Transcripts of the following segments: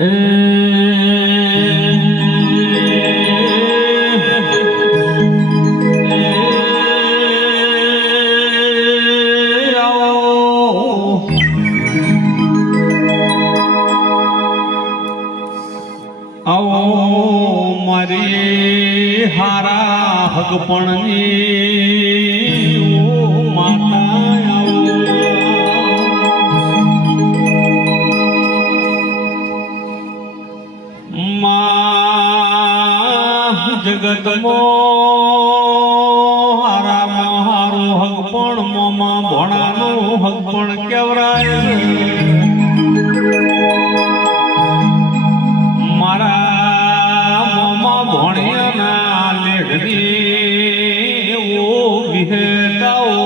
આવો મારી હારા હગપણની જગતમો હારામાં હારો હગપણ મોમાં, ભણાનો હગપણ કેવરાય. મારા મોમાં ભણ્યાના લેઢની ઓ વિહેતાઓ.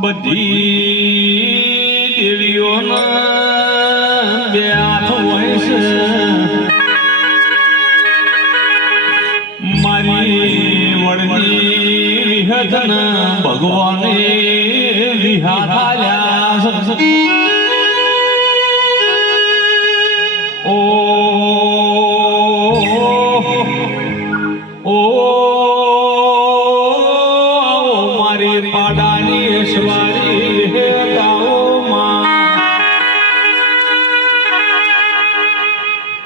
બધી દેવીઓના બે મારી વડની વિહતન ભગવાને વિહા થાલ્યા છે. ઓ ઓ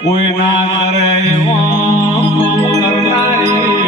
કોઈ ના કરે એવા કરનારી.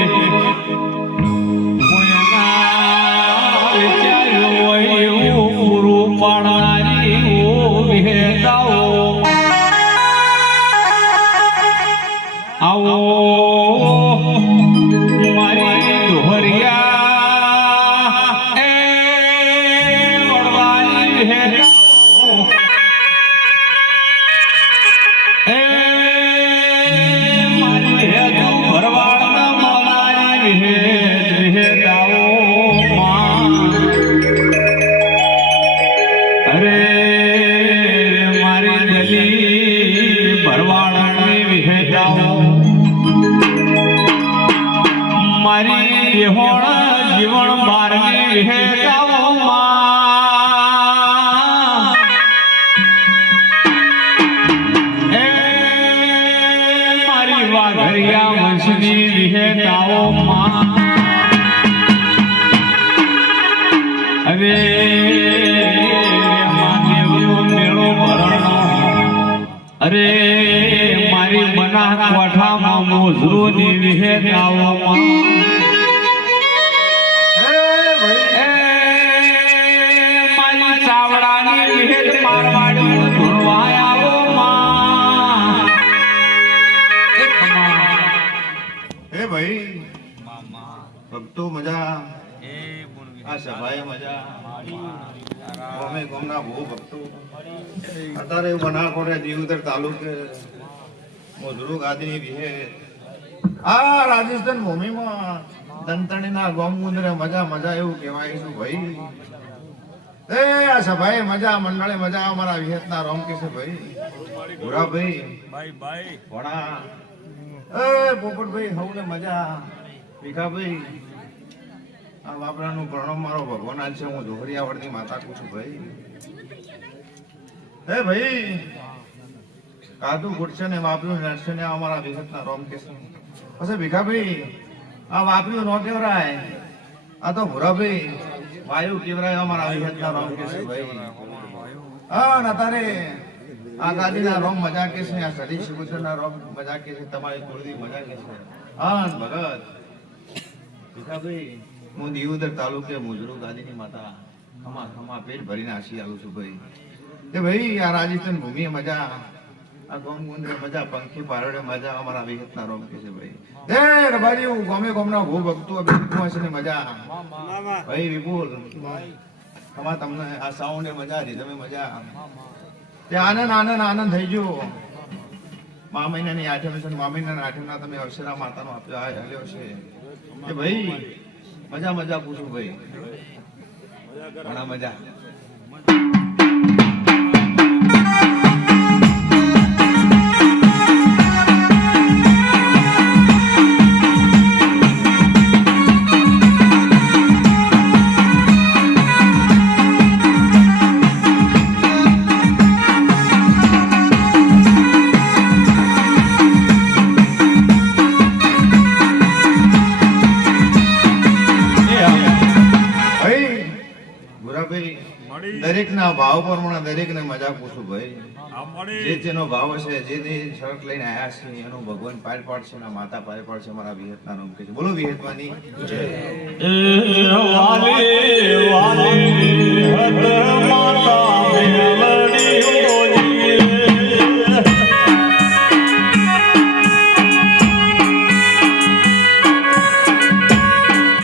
વિહેતાઓ માં અરે મહાદેવનો મેળો અરે મારી મના કોઠામાં મોજરૂની વિહે એ ભક્તો મજા. આ સભાએ મજા. અમે ગામના બહુ ભક્તો. અત્યારે બનાકોરે દીવદર તાલુકે મોધરૂ ગાદીની વિહે. આ રાજસ્થાન ભૂમિમાં દંતણીના ગોમગુંદરે મજા મજા એવું કહેવાય છે ભાઈ. એ આ સભાએ મજા મંડળે મજા અમારા વિહેતના રોમ કે છે ભાઈ. ભૂરાભાઈ ભણા એ પોપટભાઈ હવને મજા. ભીખાભાઈ. આ બાપરાનું પ્રણવ મારો ભગવાન આજ છે, હું દોહરિયાવળની માતા કહું છું ભાઈ. હે ભાઈ, કાદુ ગુડશે ને વાપર્યું નડશે ને અમારા વિહતના રોમ કે છે પછી ભીખાભાઈ, આ વાપર્યું નો કેવરાય? આ તો ભૂરાભાઈ, વાયુ કેવરાય અમારા વિહતના રોમ કેસ ભાઈ. હા, ના તારે આ ગાદીના રોમ મજા કે છે આ સડી શિવસરના રોમ મજા કે છે તમારી કુળદી મજા કે છે હા ભગત. ભીખાભાઈ હું દિયોદર તાલુકે મુજરું ગાદીની માતા ખમા ખમા પેટ ભરીને આશી આવું છું ભાઈ. કે ભાઈ, આ રાજસ્થાન ભૂમિએ મજા, આ ગોમ ગુંદરે મજા, પંખી પારડે મજા, અમારા વિગતના રોમ કે છે ભાઈ. એ રબારી હું ગમે ગોમના ભૂ ભક્તો બિલકુલ છે ને મજા. ભાઈ, વિપુલ તમારે તમને આ સાઉન્ડ મજા તમે મજા. તે આનંદ આનંદ આનંદ થઈ ગયો. મા મહિનાની આઠમ છે મા મહિનાના આઠમના તમે અક્ષરા માતાનો આપ્યો, આ હલ્યો છે. કે ભાઈ મજા મજા પૂછું ભાઈ. ઘણા મજા. આ ભાવ પ્રમાણે દરેકને મજા પૂછું ભાઈ. જે જેનો ભાવ હશે જે જે શરત લઈને આયા છે એનું ભગવાન પાર પાડશે અને માતા પાર પાડશે મારા વિહતના નામ કે છે. બોલો વિહતવાની. જય. વાલે વાલે વાલી હત